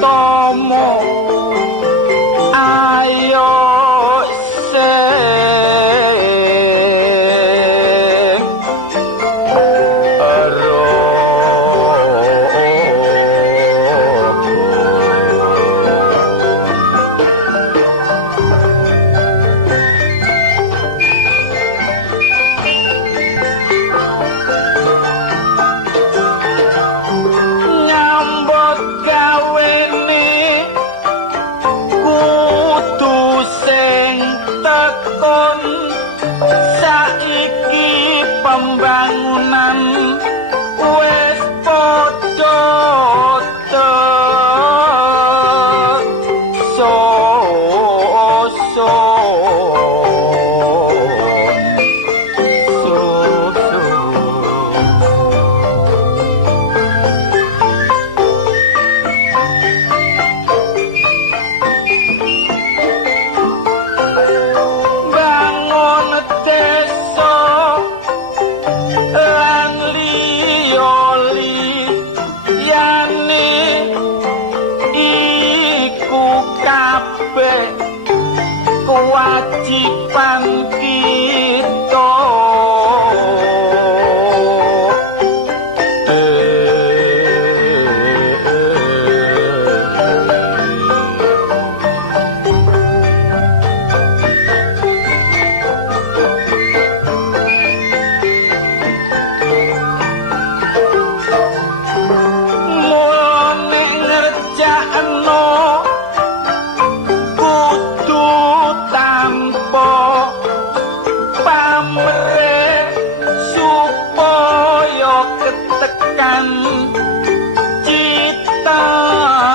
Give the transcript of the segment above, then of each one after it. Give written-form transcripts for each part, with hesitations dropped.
tomo ayo pembangunan wis padha kewajiban kita mulane ngerjakno pamrih supaya ketekan cita-citane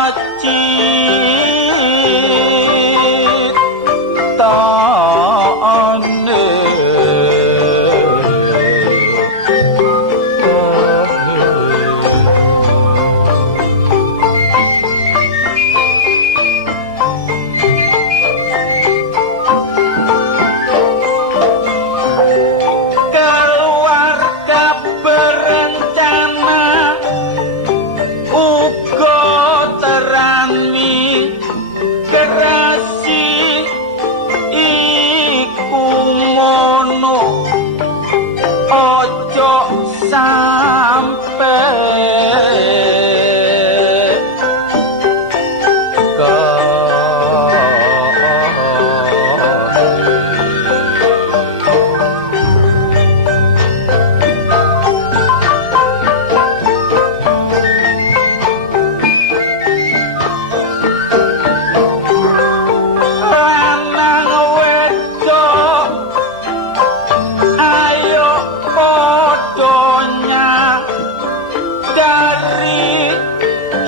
ojo sampe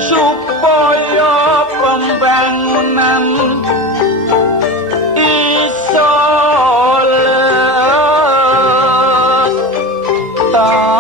supaya pembangunan iso lestari.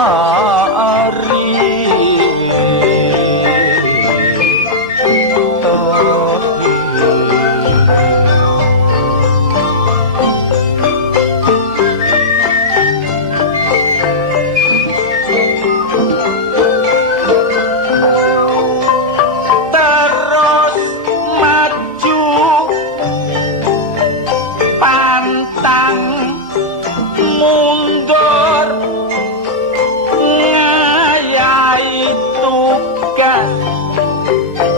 Mundur ngayahi tugas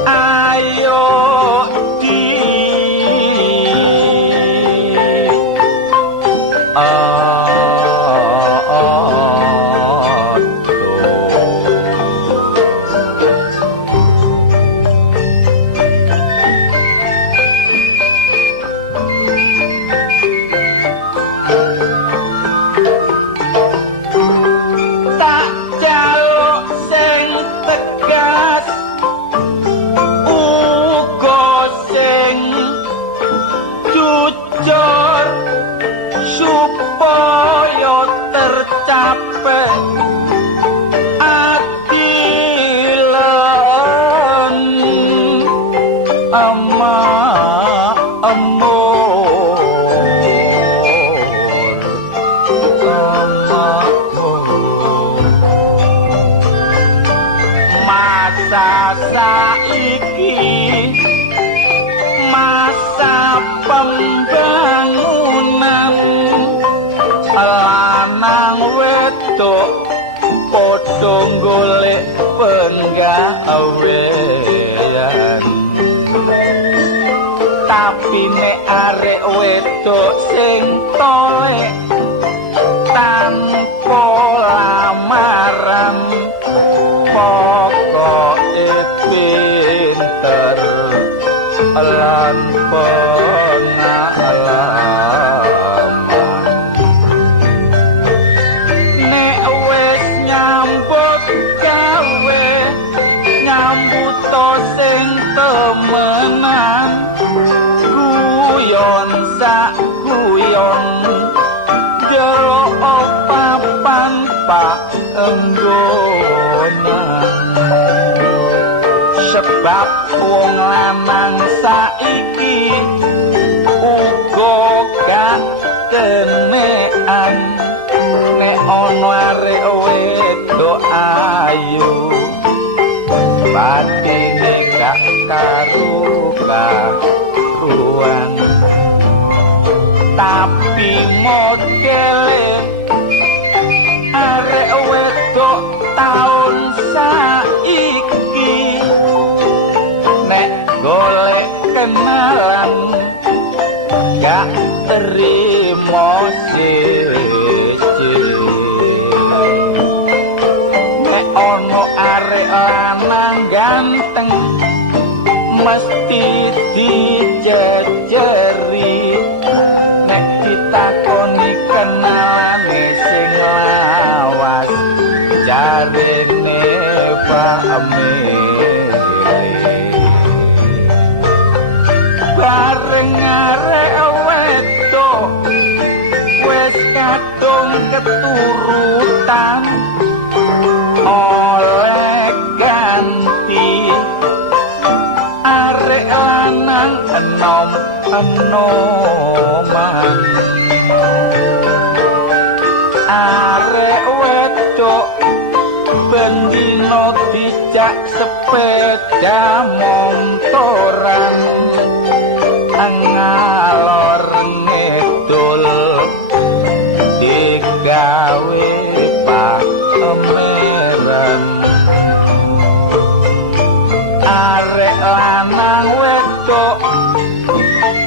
ayo di supaya tercapai adilan masa masa saiki masa pembangunan lanang wedok padha golek penggawean tapi nek arek wedok sing tolek tanpa lamaran pokoke pinter lan pengalaman nek wis nyambut gawe nyambut sing temenan guyon sak guyon delok papan pak enggonan sebab wong lanang saiki uga gak kenekan nek ana arek wedok ayu batine gak karuan tapi modele arek wedok taun saiki nek golek kenalan gak terima siji nek ono arek lanang ganteng mesti dijejeri nek ditakoni kenalane sing lawas jarene pahame bareng arek wedok wis kadung keturutan oleh ganti arek lanang enom-enoman arek wedok bendino dijak sepeda montoran ngalor ngedul digawe pameran arek lanang wedok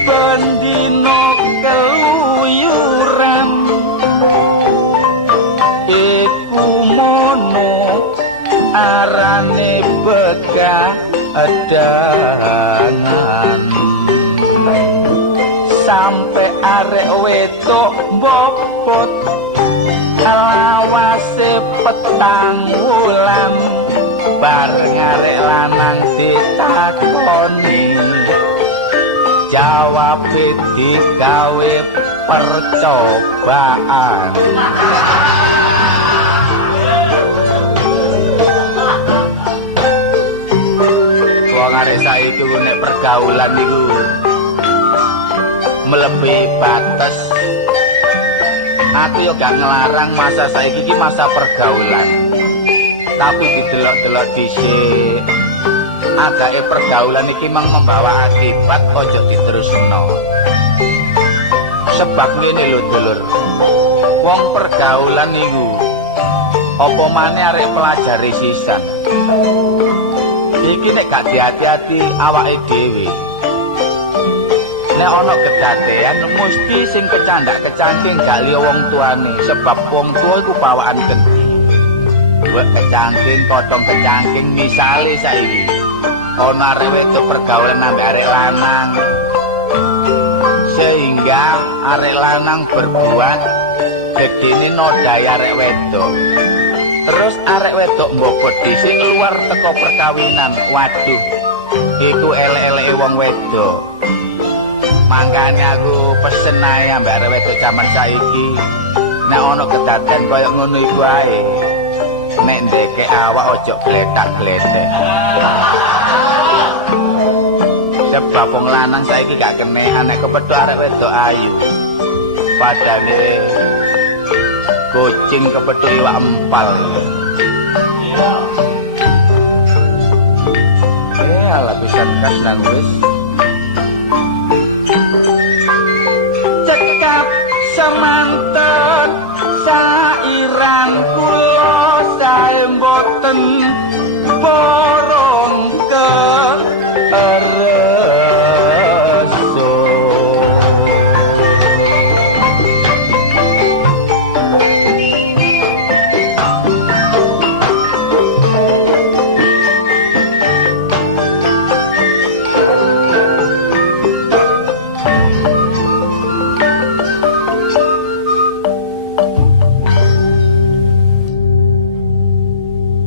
bendino keluyuran iku mono arane begadangan sampai arek wedok bobot lawase petang wulan bareng arek lanang ditakoni jawab digawe percobaan wong arek saiki nek pergaulan niku melebihi batas. Aku yo gak ngelarang masa saiki iki masa pergaulan. Tapi didelok-delok dhisik. Agake pergaulan iki mang membawa akibat ojo diterusno. Sebab ngene lho, Dulur. Wong pergaulan niku apa maneh arek pelajari sisan. Iki nek gak hati-hati awake dhewe. Nek ana kedadean mesti sing kecandak-kecangking gak liya wong tuane sebab wong tua iku bawaan genti. Wek kecangking, kodhong kecangking misale saiki ana arek wedok pergaulan ambek arek lanang sehingga arek lanang berbuat gedene nodai arek wedok. Terus arek wedok mbobot dhisik luar teko perkawinan. Waduh, iku elek-eleke wong wedok. Mangkane aku pesen ae ambek arek wedok jaman saiki nek ana kedadean kaya ngono iku ae nek ndeke awak ojo gletak-gletek. Sebab wong lanang saiki gak kenehan nek kepethuk arek wedok ayu. Padane kucing kepethuk iwak empal. lapisan kas nang wis cekap semanten sairang kula sae mboten porong ke reso.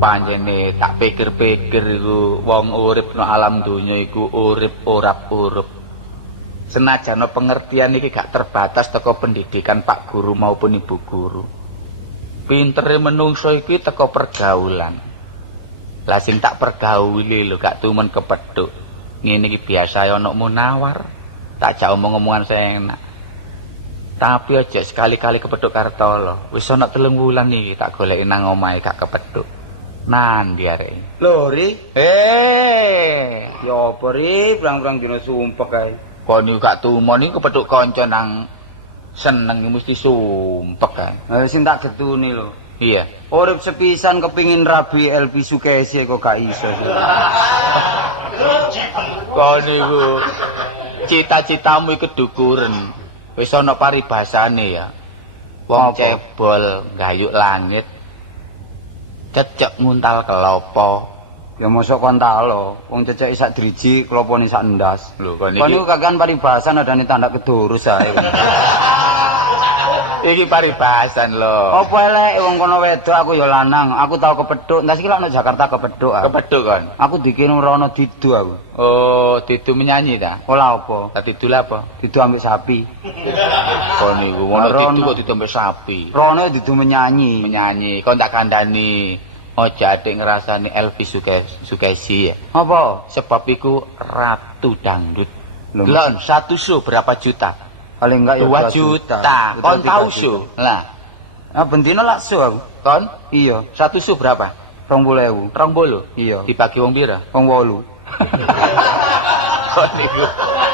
Panjene tak pikir-pikir iku wong urip nang alam donya iku urip ora urup. Senajan pengertian iki gak terbatas teko pendidikan Pak Guru maupun Ibu Guru. Pintere menungso iki teko pergaulan. Lah sing tak pergauli lho gak tumen kepethuk. Ngene iki biasa ana munawar. Tak jak omong-omongan sing enak. Tapi aja sekali-kali kepethuk Kartolo. Wis ana 3 wulan iki tak goleki nang omahe gak kepethuk. Nandi arek. Lho, Ri. Ya apa, Ri? Pirang-pirang dina sumpek kae. Kon niku gak tumon niku kepethuk kanca nang seneng mesti sumpek kae. Sing tak getuni lho. Iya. Urip sepisan kepingin rabi LP Sukesi kok gak iso. Kon niku cita-citamu iku kedukuren. Wis ana paribasane ya. Wong cebol gayuk langit. Cecek nguntal kelopo. Ya mosok kon talo, wong cecek sak driji, kelopone sak ndas. Lho kon iki kakean paribasan adane tanda kedurus ae. Iki paribasan lho. Apa elek wong kono wedok aku ya lanang, aku tau kepethuk. Ndas iki lak nang Jakarta kepethuk. Kepethuk kon. Aku dikene rono didu aku. Oh, didu menyanyi ta? Ola apa? Didu apa? Didu ambek sapi. Kon niku ngono didu kok didu ambek sapi. Rono didu menyanyi. Menyanyi, kon tak kandhani. Ojo adik ngrasani Elvi Sukesi ya. Apa? Sebab iku ratu dangdut. Lon, 1 show berapa juta? Paling enggak ya 2 juta. Kon tau show? Lah. Ah bendino lak show aku. Kon? Iya. 1 show berapa? 20.000. 20? Iya. Dibagi wong pira? Wong 8. Kon niku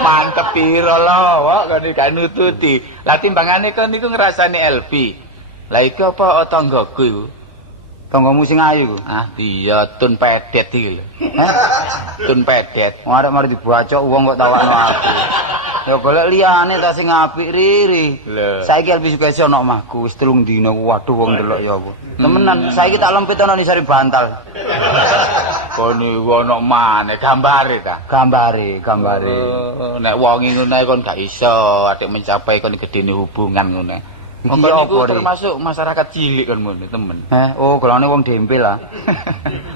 mantep pira lho, kok kon gak nututi. Lah timbangane kon niku ngrasani Elvi. Lah iku apa tanggaku iku? Tanggamu sing ayu. Ah iya tun pedet iki lho. Hah? Tun pedet. Arek mari dibacok wong kok tawakno aku. Ya golek liyane ta sing apik riri. Saiki Elvi Sukesi ana omahku wis 3 dina waduh wong delok ya aku. Temenan saiki tak lempit ana ni Sari Bantal. Kon niku ana maneh gambare ta? Gambare. Nek wong ngono ae kon gak iso atik mencapai kon gedene hubungan ngono. Iki apa termasuk masyarakat cilik kan ngono temen. Oh, golane wong dempel lah.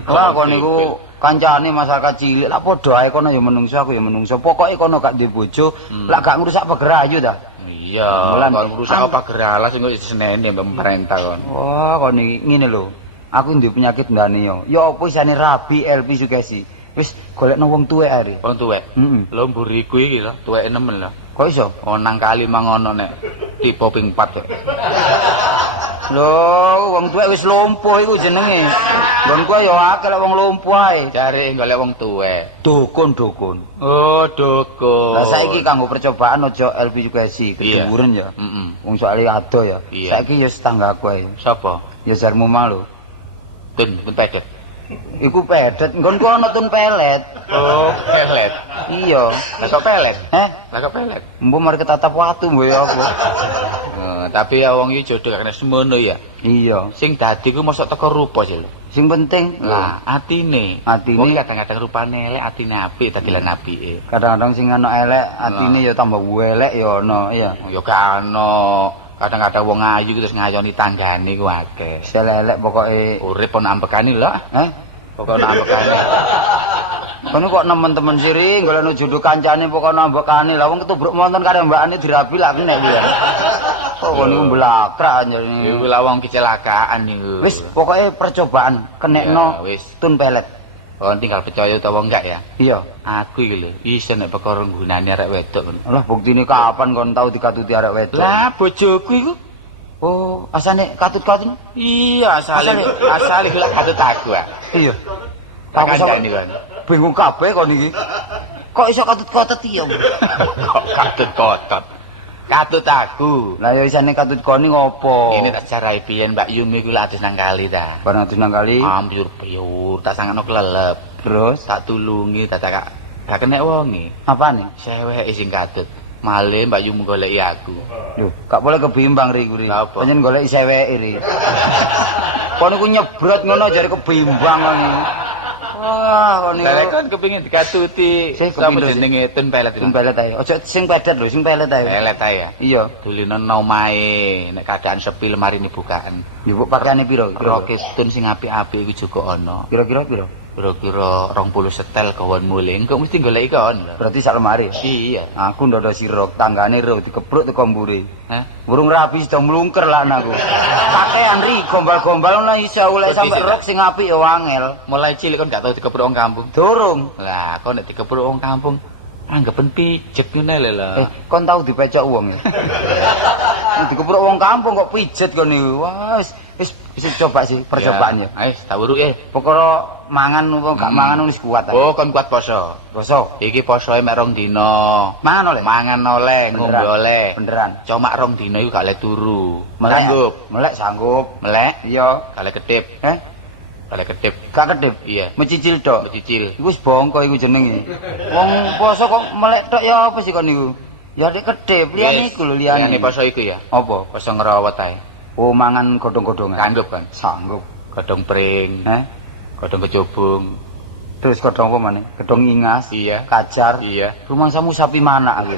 Wah, kon niku kancane masyarakat cilik lah padha ae kono ya menungso aku ya menungso. Pokoke kono gak duwe bojo, lak gak ngrusak pager ayu ta. Iya, kon ngrusak pager alas sing senene pemerintah kon. Wah, kon iki ngene lho. Aku duwe penyakit ndane yo. Ya apa isane rabi Elvi Sukesi. Wis golekno wong tuwek are. Wong tuwek. Lho mburiku iki lho, tuweke nemen lho. Kok iso? Nang kali mangono nek tipe ping 4 kok. Lho, wong tuwek wis lumpuh iku jenenge. Nggonku ya akeh lek wong lumpuh ae. Jare golek wong tuwek. Dukun. Oh, dukun. Lah saiki kanggo percobaan aja Elvi Sukesi keduwuren ya. Wong soalé ado ya. Saiki ya tetanggaku ae. Sapa? Ya jarmu malu. Tun pedet. Iku pedet, nggonku ana tun pelet. Oh, pelet. Iya. Lah kok pelet? Lah kok pelet? Mbok mari ketatap watu mbok ya apa. Tapi ya wong iki jodoh kene semono ya. Iya. Sing dadi ku mosok teko rupa sih lho. Sing penting lah atine. Wong kadang-kadang rupane elek, atine apik, dadilan apike. Kadang-kadang sing ana elek, atine ya tambah elek ya ana, iya. Ya gak ana. Kadang-kadang wong ayu terus ngayoni tanggane ku akeh. Selelek pokoke urip ana ambekane lho. Pokoke ana ambekane. Kono kok nemen-temen siri golekno jodoh kancane pokoke ana ambekane. Lah wong ketubruk monton karo mbakane dirabi lak kene kuwi. Oh kon niku blakrak anjene. Iku lah wong kecelakaan niku. Wis pokoke percobaan kenekno tun pelet. Oh tinggal percaya utawa enggak ya? Iya. Aku iki lho iso nek perkara nggunane arek wedok. Lah buktine kapan kon tau dikatuti arek wedok? Lah bojoku iku. Oh, asane katut-katut? Iya, asale iku lak katut aku. Iya. Tak kandhani kon. bingung kabeh kon iki. Kok iso katut-katut iya? Kok katut-katut. Katut aku. Lah ya isane katut koni ngopo? Ini tak jarai piyen Mbak Yumi ku lak adus nang kali ta. Barang adus nang kali. Ambyur-byur tak sangano kelelep. Terus Tak tulungi tak gak kena wonge. apane? Cewek sing katut. Male Mbak Yumi goleki aku. Lho, gak boleh kebimbang ri kuwi. Lha apa? Panjen golek seweke ri. Kon iku nyebrot ngono jare kebimbang ngene. Wah, kon Lah iku kan kepengin dikatuti. Sih, Sama kepindo sih? jenenge tun pelet. sing pelet ae. Ojo sing pedet lho, sing pelet ae. Pelet ae ya. Iya. Dulinen omahe nek keadaan sepi lemari ini bukaan. Ya kok pakaiane piro? Roke tun sing apik-apik iku juga ana. Kira-kira piro? Kira-kira 20 setel kawan mulih. Engko mesti golek kon lho. Berarti sak lemari. Iya. Aku ndodo sirok, tanggane ro dikepruk teko mburi. Hah? Burung rapi sudah melungker lah aku. Pakaian ri gombal-gombal ono iso oleh sampe rok sing apik ya wangel. Mulai cilik kon gak tau dikepruk wong kampung. Durung. Lah, kon nek dikepruk wong kampung anggapen pijet ngene lho. Kon tau dipecok wong ya. Dikepruk wong kampung kok pijet kon niku. Wah, wis coba sih percobaannya. Ayo, tak uruke. Pokoknya mangan apa gak mangan wis kuat. Oh, kon kuat poso. Bosok. Iki posoe mek 2 dina. Mangan oleh. Mangan oleh, ngombe Beneran. oleh. Beneran. Cuma 2 dina iku gak le turu. Melek. Sanggup. Melek sanggup. Melek, Iya. gak le kedip. Gak le kedip. Gak kedip. Iya. Mecicil tok. Cicil. Iku wis bongko iku jenenge. Wong poso kok melek tok ya apa sih kon niku? Ya nek kedip, liyane iku lho liyane. Liyane poso iku ya. Apa? Poso ngerawat ae. Oh, mangan godhong-godhongan. Sanggup kan? Sanggup. Godhong pring, Eh? godhong kecubung. Terus godhong apa maneh? Godhong ingas, Iya. kajar. Iya. Rumangsamu sapi mana aku.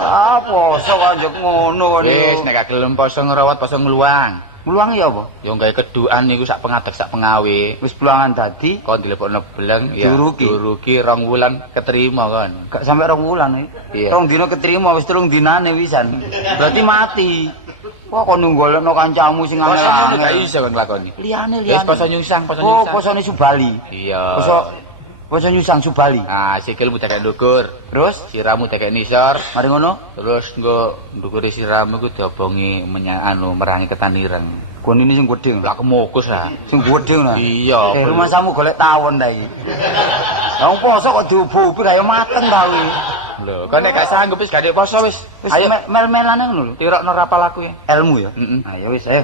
Ah, poso kok njuk ngono Wis niku. nek gak gelem poso ngerawat poso ngluwang. Muluang ya apa? Yo gawe kedukan niku sak pengadeg sak pengawe. Wis pulangan dadi Kon dilepokno beleng ya. Duruki. Duruki 2 wulan keterima kon. gak sampe 2 wulan iki. Iya. 2 dina keterima wis 3 dinane wisan. Berarti mati. Wah, kon nunggolekno kancamu sing Poso ngono gak angel-angel. iso kon lakoni. Liyane Wis poso nyungsang, poso Oh, nyungsang. posone Subali. Iya. Poso nyusang Subali. Ah, sikilmu tekek ndukur, Terus siramu tekek nisor, mari ngono, terus nggo ndukure siramu ku diobongi merangi ketanireng. kon ini sing gedhe. Lah kemokus ah. Sing gedhe ngono. Iya. Rumah samu golek tawon ta iki. Lah wong poso kok diubu-ubi kaya mateng ta kuwi. Lho, kon nek gak sanggup wis gak ndek poso wis. Wis Ayo mel-melane ngono lho. tirokno rapal aku ya. Ilmu ya. Heeh. Ayo wis ayo.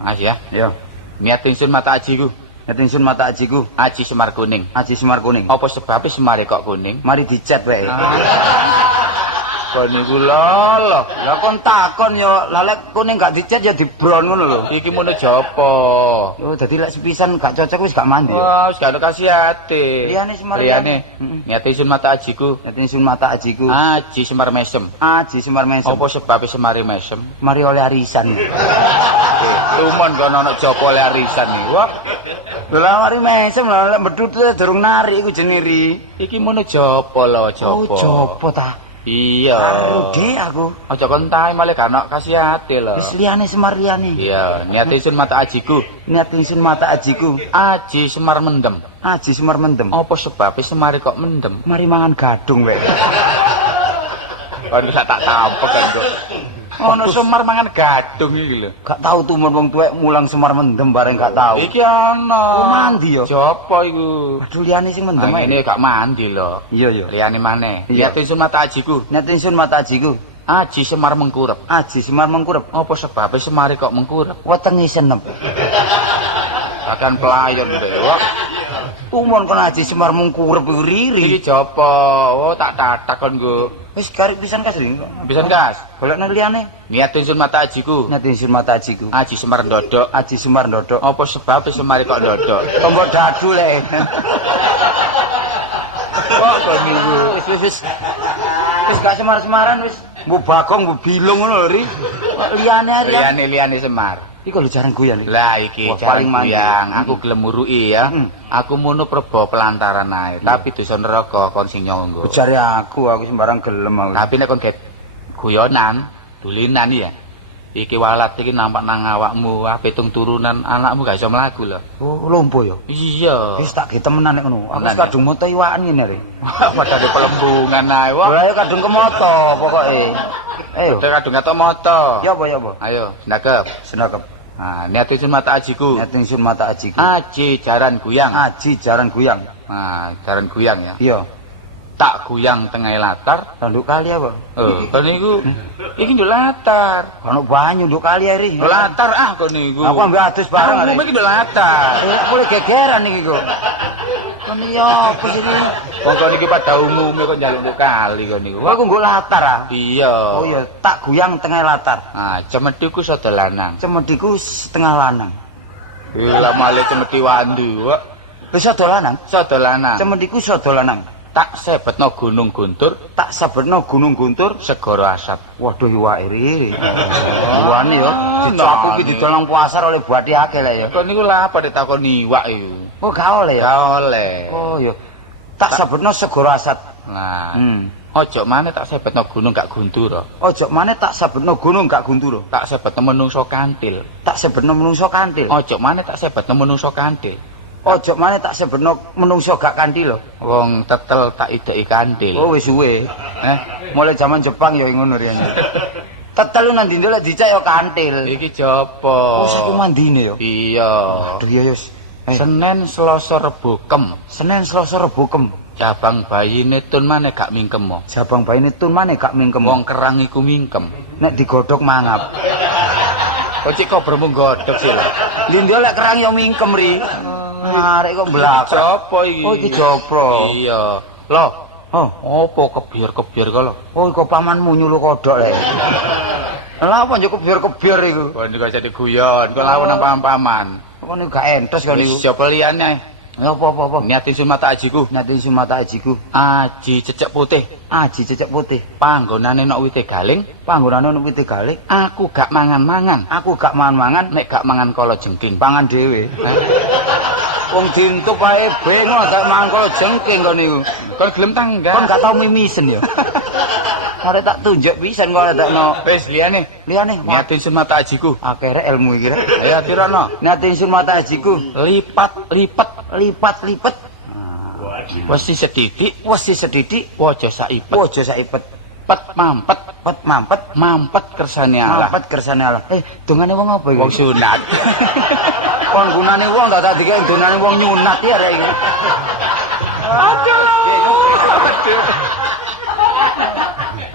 Ayo ya. Yo. Niat ingsun mata ajiku. Ngetingsun mata ajiku. Aji Semar kuning. Aji Semar kuning. Apa sebabnya Semar kok kuning? Mari dicet wae. Kon niku lolo. Lah kon takon yo, lah lek kuning gak dicet ya dibron ngono lho. Iki mono jopo. Oh, dadi lek sepisan gak cocok wis gak mandi. Wah, wis gak ono kasihate. Liyane Semar Liyane. Heeh. Niat ingsun mata ajiku. Ngetingsun mata ajiku. Aji Semar mesem. Aji Semar mesem. Apa sebabnya Semar mesem? Mari oleh arisan. Tumon kono ana jopo le arisan iki. Wah, Lah mari mesem lah lek medhut durung narik iku jenenge ri. iki mono jopo lho, Oh, jopo. jopo ta? Iya. Arudi aku. Aja kon tae malah gak ono kasihate lho. Wis liyane Semar liyane. Iya, niat ingsun mata ajiku. Niat ingsun mata ajiku. Aji Semar mendem. Aji Semar mendem. Apa sebabnya Semar kok mendem? Mari mangan gadung wae. Kon gak tak tampek kan kok. Ono Semar mangan gadung iki lho. Gak tahu tumun wong tuwek mulang Semar mendem bareng gak tahu. Iki ono. Oh, mandi ya? Jopo iku? Aduh liyane sing mendem Nah, ae. ini gak mandi lho. Iya ya. Liyane maneh. Iya. Lihat ingsun mata ajiku. Niat ingsun mata ajiku. Aji Semar mengkurep. Aji Semar mengkurep. Apa sebabnya Semar kok mengkurep? Wetenge senep. Bahkan pelayon dewa. Umon kon Aji Semar mengkurep iku riri. Iki jopo? Oh, tak takon nggo. Wis garik pisan kas ring. Pisan gas. Golekno liyane. Niat ingsun mata ajiku. Niat ingsun mata ajiku. Aji Semar ndodok. Aji Semar ndodok. Apa sebabnya Semar kok ndodok? Tombo dadu le. Kok kon niku? Wis. Wis gak semar-semaran wis. Mbu bagong, mbu bilung ngono lho ri. Liyane ae. Liyane Semar. Iku lho jarang goyan iki. Lah iki Wah, paling paling mandi. yang aku gelem muruki ya. Mm. Aku mono prebo pelantaran ae, tapi dosa neraka kon sing nyonggo. Jare aku sembarang gelem aku. Tapi nek kon get guyonan, dulinan ya. Iki walat iki nampak nang awakmu, pitung turunan anakmu gak iso mlaku lho. Oh, lompo ya. Iya. Wis tak ge temenan nek ngono. Aku Temenan, wis kadung moto iwakan ngene ri. Padha di pelembungan ae wah. Lah ayo kadung kemoto pokoke. Ayo. Kita kadung ngato moto. Ya apa? Ayo, ndakep. Senakep. Nah, niat ingsun mata ajiku. Niat ingsun mata ajiku. Aji jaran guyang. Aji jaran guyang. Nah, jaran guyang ya. Iya. Tak guyang tengah latar. Nduk kali apa? Kon niku iki nduk latar. Ono banyu nduk kali ri. Nduk latar kon niku. Aku ambek adus bareng. Aku iki nduk latar. Boleh gegeran iki kok. Kon iya apa sih ini? Kon iki pada umume kok njaluk nduk kali kon niku. Aku nggo latar ah. Iya. Oh iya, tak guyang tengah latar. Ah, cemediku sada lanang. Cemediku setengah lanang. Lah male cemedi wandu kok. Wis sada lanang. Sada lanang. Cemediku sada lanang. Tak sebetno Gunung Guntur, tak sabetno Gunung Guntur, Segara Asap. Waduh iwake ri. Iwane yo, dicapu iki didol nang pasar oleh buati akeh lah ya. Kok niku lha apa ditakoni iwak iku? Oh, gak oleh ya. Gak oleh. Oh iya. Tak sabetno Segara Asat. Nah. Ojo maneh tak sebetno gunung gak guntur. Ojo maneh tak sabetno gunung gak guntur. Tak sebetno menungso kantil. Tak sebetno menungso kantil. Ojo maneh tak sebetno menungso kantil. Ojo maneh tak sebetno menungso gak kantil lho. Wong tetel tak ideki kantil. Oh wis suwe. Mulai zaman Jepang ya ngono riyen. Tetel nang ndi lek dicek ya kantil. Iki jopo? Oh saku mandine ya. Iya. Aduh ya wis. Senin, Selasa, Rebo, Kem. Senin, Selasa, Rebo, Kem. Cabang bayine tun maneh gak mingkem mo. Cabang bayine tun maneh gak mingkem. Wong kerang iku mingkem. Nek digodhog mangap. Kok cek kok beremu godhog sih lho. Lindho lek kerang ya mingkem ri. Arek kok blak. Sopo iki? Oh iki jopro. Iya. Loh, oh, opo kebiar-kebiar kok lho? Oh iku pamanmu nyuluh kodhok lek. Lah apa njuk kebiar-kebiar iku? Kok niku jadi guyon, kok lawan nang paman-paman. Kok niku gak entos kok niku. Siapa liyane? Ya apa-apa. Niatin sumata ajiku. Niatin sumata ajiku. Aji cecek putih. Aji cecek putih. Panggonane nok wite galing. Panggonane nok wite galing. Aku gak mangan-mangan. Aku gak mangan-mangan. Nek gak mangan kala jengking. Pangan dhewe. Wong dientuk wae bengok gak mangan kala jengking kok niku. Kon gelem tangga. Kon gak tau mimisen ya. Arek tak tunjuk pisan kok adakno. Wis liyane. Niatin sumata ajiku. Akeh rek ilmu iki rek. Ayo tirono. Niatin sumata ajiku. Lipat-lipet. Wesi sedidik, aja saipet. Pet mampet, mampet kersane Allah. Mampet kersane Allah. Dongane wong apa iki? Wong sunat. Kon gunane wong gak tak dikek dongane wong nyunat ya rek iki.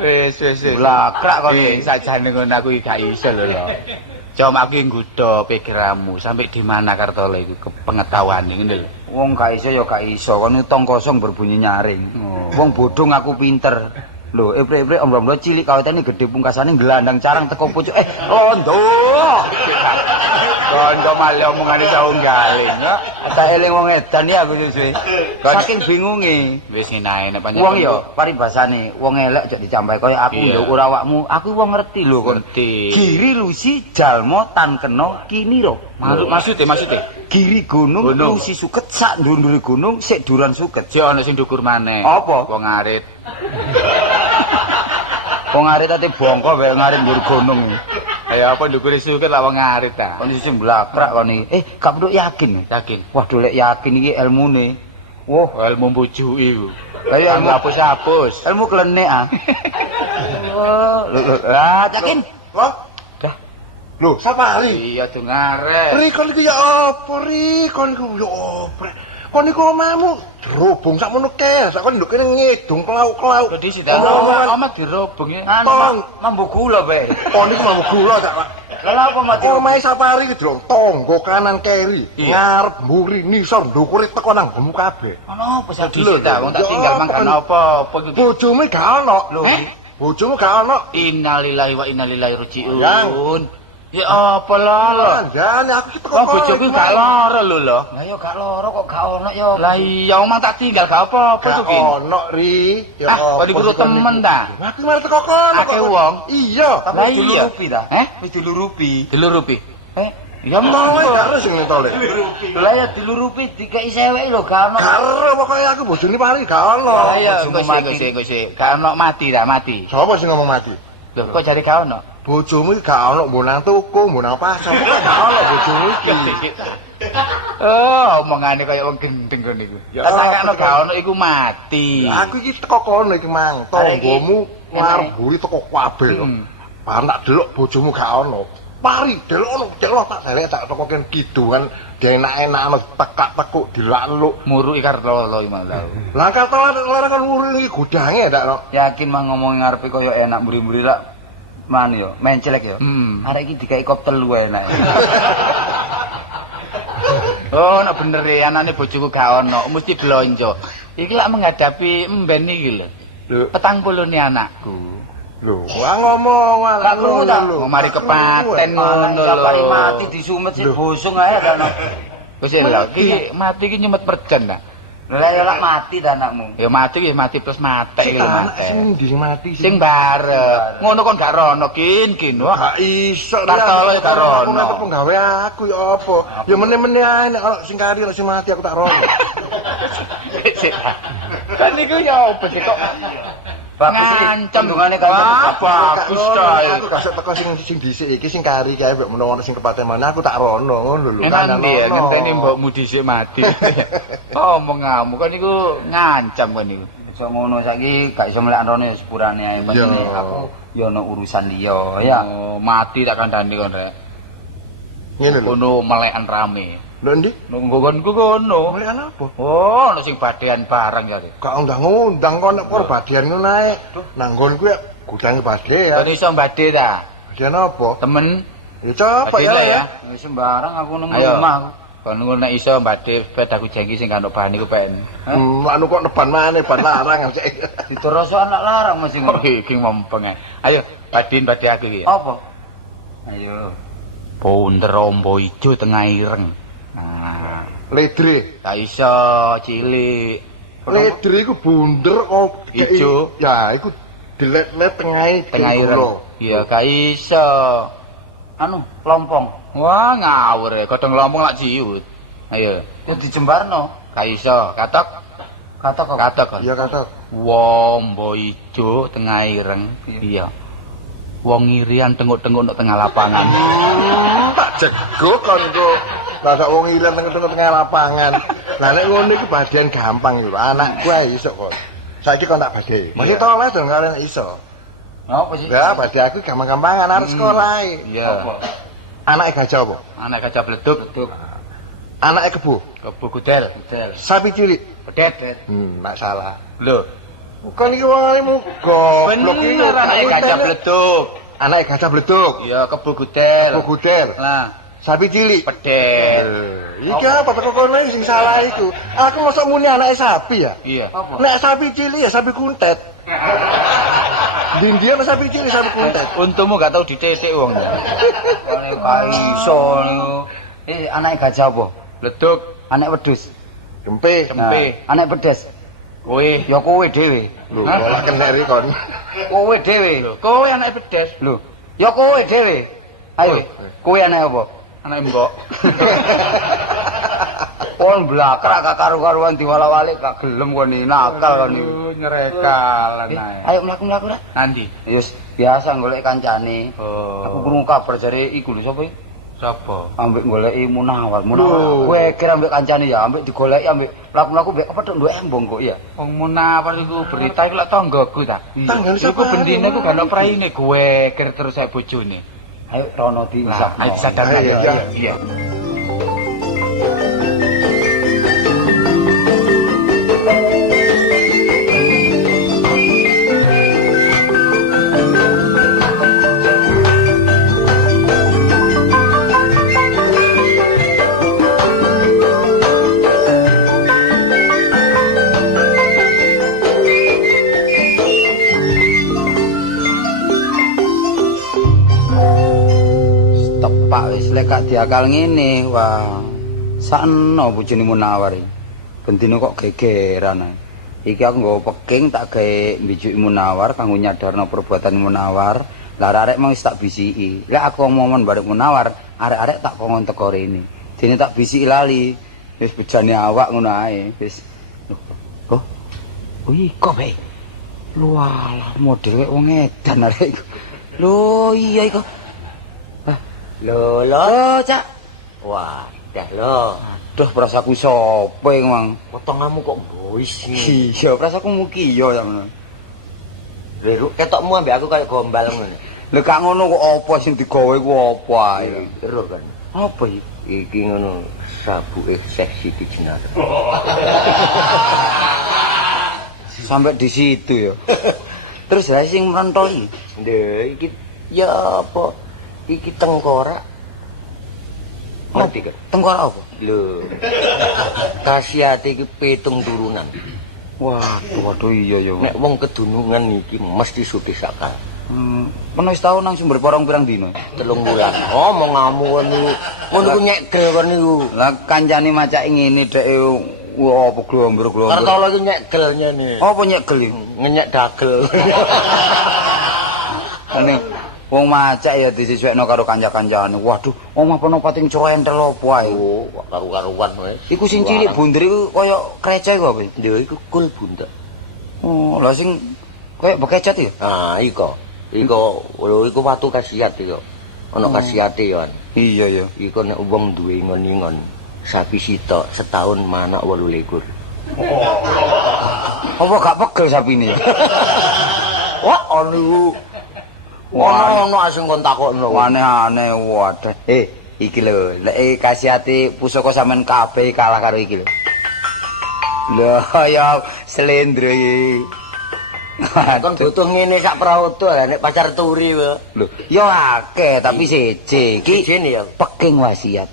Wis. Blakrak kok sajane ngono aku iki gak iso lho. Cuma aku nggodha pikiranmu sampai di mana Kartole iku kepengetahuan ngene lho. Wong gak iso ya gak iso, kon tong kosong berbunyi nyaring. Wong bodho ngaku pinter. Lho, epre-epre om-om cilik kawetane gedhe pungkasane gelandang carang teko pucuk. Londo. Kondo male omongane saung galing ya. Tak eling wong edan ya aku suwe. Saking bingunge. Wis nginae nek Wong ya paribasane wong elek jek dicampahi kaya aku ya ora awakmu. Aku wong ngerti lho kon. Giri lusi jalma tan kena kinira. Maksude. Giri gunung lusi suket sak ndur-ndure gunung sik duran suket. Jek ana sing ndukur maneh. Apa? Wong arit. Wong arit ate bongko wae ngarit ndur gunung. Ayo apa ndukure suket lah wong arit ta. Kon sing blakrak kon iki. Gak perlu yakin. Waduh lek yakin iki ilmune. Woh, ilmu mbujuki iku. Kaya ilmu hapus-hapus. Ilmu klenik ah. Lah, yakin. Loh? Dah. Loh, Sapari? Iya, Dung arek. Ri kon iki ya apa ri? Kon iku ya apa? Kon iku omamu dirobong sakmono kae, sak kon nduk kene ngedung kelauk-kelauk. Lho di sidang omah dirobong ya. Anu mambu gula bae. Kon iku mambu gula sak. Lah apa mati? Omahe Sapari iki lho, tangga kanan keri, ngarep mburi nisor ndukure teko nang bomu kabeh. Ono apa sak Lho ta, wong tak tinggal mangkan apa iki. Bojomu gak ono. Lho. Bojomu gak ono. Innalillahi wa inna ilaihi raji'un. Ya apa lho? Jane aku ki teko. Wong bojoku gak lara lho. Lah ya gak lara kok gak ono ya. Lah iya omah tak tinggal gak apa-apa tuh ki. Ono ri. Ya apa iku temen ta? Aku mari teko kono. Akeh wong. Iya, tapi dilurupi ta? Wis dilurupi. Ya mau gak sing nentole. Lah ya dilurupi dikeki sewek lho gak ono. Karo pokoke aku bojone pari gak ono. Lah ya kok sik gak ono mati. Sapa sing ngomong mati? Lho kok jare gak ono? Bojomu iki gak ono mbok nang toko, mbok nang pasar. Gak ono bojomu iki. Oh, omongane kaya wong gendeng kene iku. Tak sakno gak ono iku mati. Aku iki teko kono iki mang. Tanggomu ngarep mburi teko kabeh. Panak delok bojomu gak ono. Pari delok tak selek tak toko kene kidungan dienak-enakno tekak-tekuk dilaluk. Muruki Kartolo iki malah. Lah Kartolo ora kan muruki gudange ndak no. Yakin mah ngomong ngarepe kaya enak mburi-mburi lak man yo, mencelek yo. Arek iki dikai kop telu enak. Oh, nek bener ya anane bojoku gak ono, mesti blonjo. Iki lak menghadapi emben iki lho. 40 ni anakku. Lho, wah ngomong Gak krungu ta? lho. Mari kepaten ngono lho. Pari mati disumet sih bosong ae kan. Wis lho, iki mati iki nyumet perjen ta. Lah ya lak mati ta anakmu. Ya mati ya mati plus matek iki lho mate. Sing ndi mati Sing bareng. Ngono kon gak rono kin. Wah, gak iso Kartolo ya gak rono. Aku penggawe aku ya apa? Ya meneh-meneh ae nek ono sing kari nek sing mati aku tak rono. kan niku ya opo sih kok ngancem dungane Wah, bagus ta. Aku gak sok teko sing dhisik iki sing kari kae mbek menawa ono sing kepaten mana aku tak rono ngono lho. Enak ya ngenteni mbokmu dhisik mati. Omong ngamu kan niku ngancam kan niku. Iso ngono saiki gak iso mlek rone sepurane ae pancene aku ya ono urusan liya ya. Oh, mati tak kandhani kon rek. Ngene lho. Kono melekan rame. Lho ndi? Nunggu konku kono. Mulai apa? Oh, ono sing badean barang ya. Gak undang-undang kok nek perbadian ngono ae. Nanggonku ya gudange badhe ya. Kon iso bade ta? Badian apa? Temen Ya coba Badhe ya. ya. Wis sembarang aku nang Ayo. omah aku. Kon ngono nek iso bade sepedaku jengki sing karo bahan iku pen. Anu kok neban maneh ban larang sik. Ditoroso anak larang mesti Oh, ngono. iki mempeng. Ayo, badin bade aku iki. Apa? Ayo. Ponder ombo ijo tengah ireng. Nah, Ledre. tak iso cilik. Ledre iku bunder kok Ijo. Ya, iku dilet-let tengahe Tengah ireng. Iya, gak iso. Anu, lompong. Wah, ngawur ya, godhong lompong lak ciut. Ayo, Ya dijembarno. gak iso. Katok, Katok kok. katok. Iya kata. Wombo ijo tengah ireng. Iya. Wong irian tenguk-tenguk nek tengah lapangan. Tak jegok kon kok. Lah sak wong ilang tengah lapangan. Lah nek ngono iki badian gampang iki, anakku ae iso kok. Saiki kon tak bade. Masih tau les dong kalian iso. Apa sih? Ya, bade aku gampang-gampangan arep sekolah ae. Iya. Anake gajah apa? Anak gajah bleduk, Anake kebo. kebu gudel. Sapi cilik. Pedet. Mak salah. Lho, Bukan iki wongmu goblok iki. bener anak gajah bleduk. Anake gajah bleduk. Iya, kebu gudel. Kebo gudel. Nah, Sapi cilik. pedet. Iki apa teko kono sing salah iku? Aku mosok muni anake sapi ya. Iya. Apa? Nek sapi cilik ya sapi kuntet. Dindia ana sapi cilik sapi kuntet. Untungmu gak tau ditetik wong. Kone gak iso niku. Anake gajah apa? Bleduk, Anak wedhus. Gempe. Gempe. Anak pedes. kowe. Ya kowe dhewe. Lho, malah kena ri kon. Kowe dhewe. Kowe anak pedes. Lho, ya kowe dhewe. Ayo, kowe anak apa? Anak mbok. Kon blakrak gak karu-karuan diwala-wali gak gelem kon iki nakal kon iki. Nyerekalan ae. Ayo mlaku-mlaku ra. Nanti. Yus, biasa golek kancane. Oh. Aku krungu kabar jare iku lho sapa iki? Sapa? Ambek goleki Munawar. Lho. Kowe kira ambek kancane ya, ambek digoleki ambek mlaku-mlaku mbek apa tok duwe embong kok ya. Wong Munawar iku berita iku lak tanggaku ta. Tanggane Iku sapa? bendine iku gak ono praine gue kira terus saya bojone. Ayo rono di Lah, ayo sadar Ayo, ayo. ayo. Iya. Tepak wis lek gak diakal ngene, wah. Sakno bojone Munawar iki. Bendino kok gegeran ae. Iki aku nggawa peking tak gawe mbijuki Munawar kanggo nyadarno perbuatan Munawar. Lah arek mung wis tak bisiki. Lek aku omong bareng Munawar, arek-arek tak kongkon teko rene. Dene tak bisiki lali. Wis bejane awak ngono ae. Wis. Oh. Oh iko bae. Lualah model wong edan arek iku. Lho iya iku. Lho, Cak. Wah, dah lo. Aduh, prasaku sopo iki, Mang? Potonganmu kok bois Iya, prasaku muki yo ya ngono. Lho, ketokmu ambek aku kayak gombal ngono. Lha gak ngono kok apa sing digawe ku apa ae. Ero kan. Apa iki? Iki ngono sabuke seksi dijenar. Sampai di situ ya. Terus lah sing mrentol iki. Lha iki ya apa? Iki tengkorak. Ngerti kan? Tengkorak apa? Lho. Khasiate iki 7 turunan. Waduh iya ya. Nek wong kedunungan iki mesti sugih sakal. Penuh setahun nang sumber porong pirang dino. 3 bulan. Oh, mau ngamuk niku. Ngono ku nyekel kon niku. Lah kancane macake ngene dhek apa glomber-glomber. Kartolo iki nyekel nyene. Apa nyegel iki? Ngenyek dagel. Ane wong macak ya disesuaikno karo kanca-kancane. Waduh, omah peno pating coentel apa ae. Oh, karu-karuan wis. Iku sing cilik bunder iku kaya krecek kok apa? Lho iku kul bunda. Oh, lah sing kaya bekecet ya? Nah, iku watu khasiat iku. Ana khasiate ya. Iya ya. Iku nek wong duwe ngon-ngon sapi sitok setahun manak 28. Apa gak pegel sapine ya? Wah, niku. Ono asing kon takokno. Aneh-aneh wadah. Iki lho, lek khasiate pusaka sampean kabeh kalah karo iki lho. Lho ya slendro iki. Kon butuh ngene sak prauto lah nek pacar turi wae. Lho, ya akeh tapi siji iki Jene ya. peking wasiat.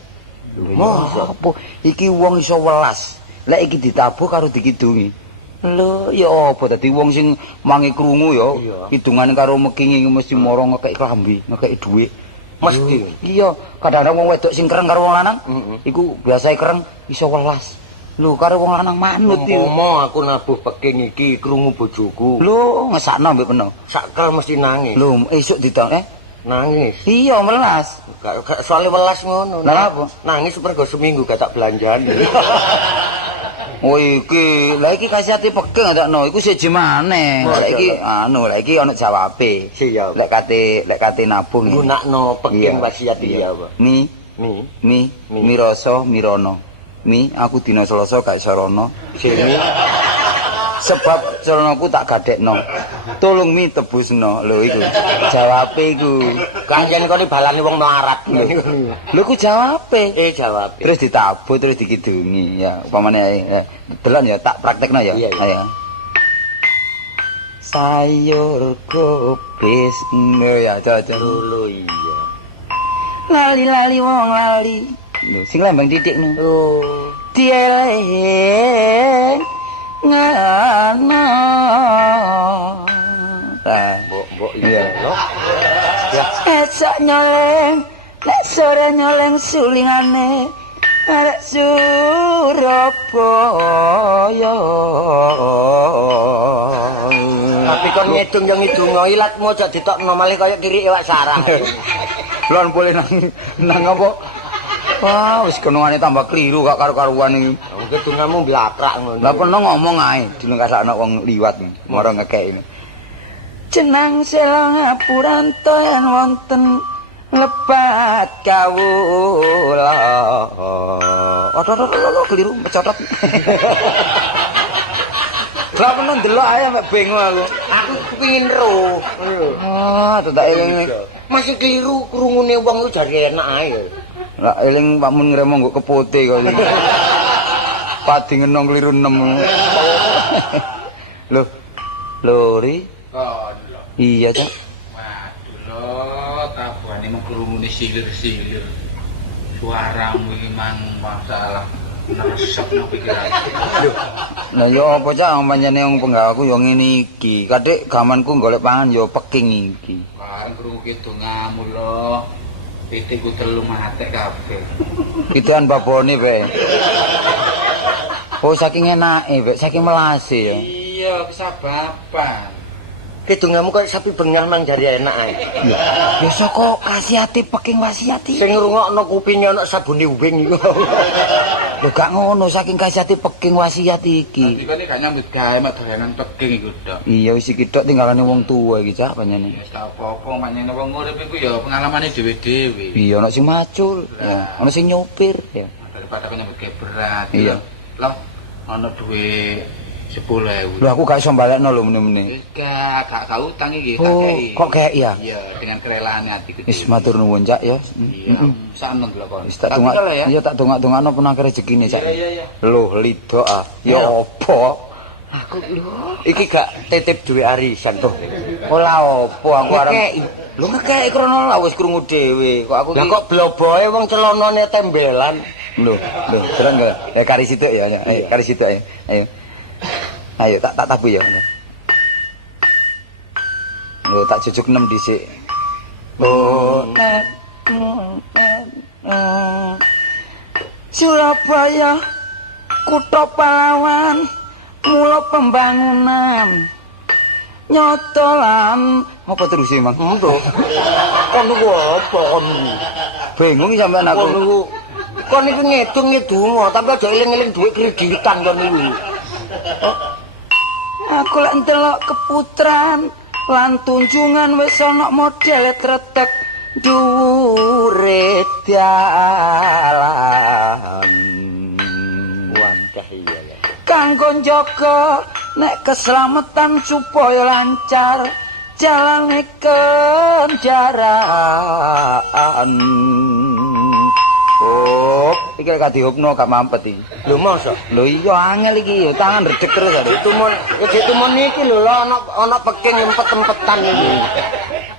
Wah, apa iki wong iso welas. Lek iki ditabuh karo dikidungi. Lho, ya apa dadi wong sing mangi krungu ya, kidungane karo mekingi mesti mara ngekeki klambi, ngekeki dhuwit. Mesti. Iya, kadang-kadang wong wedok sing kereng karo wong lanang, iku biasae kereng iso welas. Lho, karo wong lanang manut iki. Ngomong aku nabuh peking iki krungu bojoku. Lho, ngesakno mbek peno. Sakal mesti nangis. Lho, esuk ditone Nangis. iya melas. Gak soalnya welas ngono. Lah apa? Nangis mergo seminggu gak tak belanjani. Oh iki, lah iki khasiate peking ndakno, iku siji maneh. Lah iki lah iki ana jawabe. Siap. Lek kate nabung. Gunakno peking Iya. wasiat iki Iya. apa? Mi, Mi. mirasa, mirono. Mi, aku dina Selasa gak sarana. Sini. Sebab saranaku tak gadekno. Tulung mi tebusno. Lho iku. Jawabe iku. Kanjen kok balani wong melarat. Lho ku jawabe. Jawab. Terus ditabuh terus dikidungi ya. Upamane ae delon ya tak praktekno ya. Iya. Ayo. Sayur kubis ya cocok. Lho iya. Lali-lali wong lali. Lho sing lambang titik no. Oh. Dieleng ngana. Mbok Iya. lho. Esok nyoleng, nek sore nyoleng sulingane arek Surabaya. Tapi kon ngedung yo ngidung ilatmu aja ditokno malih kaya kiri iwak sarang. Lon boleh nang apa? Wah, wis kenungane tambah kliru gak karo-karuan iki. Ngedungamu blakrak ngono. Lah peno ngomong ae, dilengkasakno wong liwat mara ngekeki. Jenang sela ngapuranto yen wonten lebat kawula. Aduh, keliru pecotot. Lah peno ndelok ae mek bingung aku. Aku kepengin ro. Ah, tak eling. Masih keliru krungune wong ku jare enak ae. Lah eling Pak Mun ngremo nggo kepote kok. Padi ngenong keliru 6. Loh. Lori. Iya, Cak. Waduh lho, tabuhane mengkrungune silir-silir. Suaramu iki mang masalah neresep nang pikiran. Lah ya apa Cak pancene wong penggawaku ya ngene iki. Kadek gamanku golek pangan ya peking iki. Bareng krungu kidungamu lho. Pitikku telu matek kabeh. Kiduan babone, Pak. Oh, saking enake, Pak, saking melase ya. Iya, kesababan. Kidungamu kok sapi bengah nang jari enak ae. Ya saka khasiate peking wasiati. Sing ngrungokno kupinge ana sabune wing iku. Lho gak ngono saking khasiate peking wasiat iki. Iki gak nyambut gawe mek dolanan peking iku tok. Iya wis iki tok tinggalane wong tuwa iki Cak pancene. Wis tak apa-apa pancene wong urip iku ya pengalamane dhewe-dhewe. Iya ana sing macul, ya, ana sing nyopir ya. Daripada kok nyambut gawe berat. Iya. Loh, ana duwe 10.000. Lho aku gak iso balekno lho meneh-meneh. Gak utang iki Oh, kok kayak ya? Iya, dengan kerelaane atiku. Wis matur nuwun Cak ya. Iya, seneng lho kon. Wis tak dongak. Iya tak dongak-dongakno penang rezekine Cak. Iya. Lho, lido ah. Ya apa? Aku lho, iki gak titip duwe arisan toh. Ora apa aku arep. Ngekeki. Lho ngekeki krono lah wis krungu dhewe. Kok aku Lah iki kok bloboe wong celanane tembelan. lho, terang enggak? Kari situ ya. Ayo, kari situ ayo. Ayo tak tabu ya. Lho tak jujuk 6 dhisik. Oh. Surabaya kutha pahlawan mula pembangunan nyotolan apa terus sih Mang? Ngono. Kon niku apa kon? Bingung sampean aku. Kon niku ngedung-ngedung tapi aja eling-eling duit kreditan kon niku. Aku lek ndelok keputran lan tunjungan wis ana model tretek dhuwure dalan. Wancah iya ya. Kanggo njaga nek keselamatan supaya lancar jalane kendaraan. Oh, iki lek dihupno gak mampet iki. Lho mosok. Lho iya angel iki ya tangan redeg terus ada. Itu mon iki lho ana peking empet-empetan iki.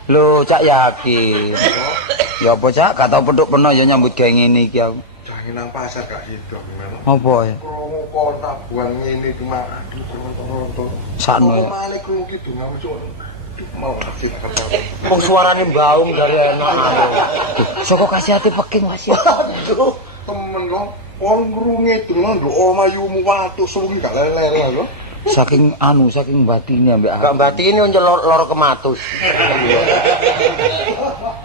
Lho Cak yakin. Ya apa Cak gak tau pedhuk peno ya nyambut gawe ngene iki aku. Jangan nang pasar gak sido gimana. Apa ya? Kromo kon tabuhan ngene cuma aduh temen-temen. Sakno ya. Male kromo ki dongamu cuk. Mau kasih kata. Wong suarane mbaung dari enak. Saka kasih ati peking wasi. Aduh, temen lo, kon ngrunge dengan nduk omayumu watu suwi gak lele lho. Saking batine ambek Gak batine onjol loro kematus.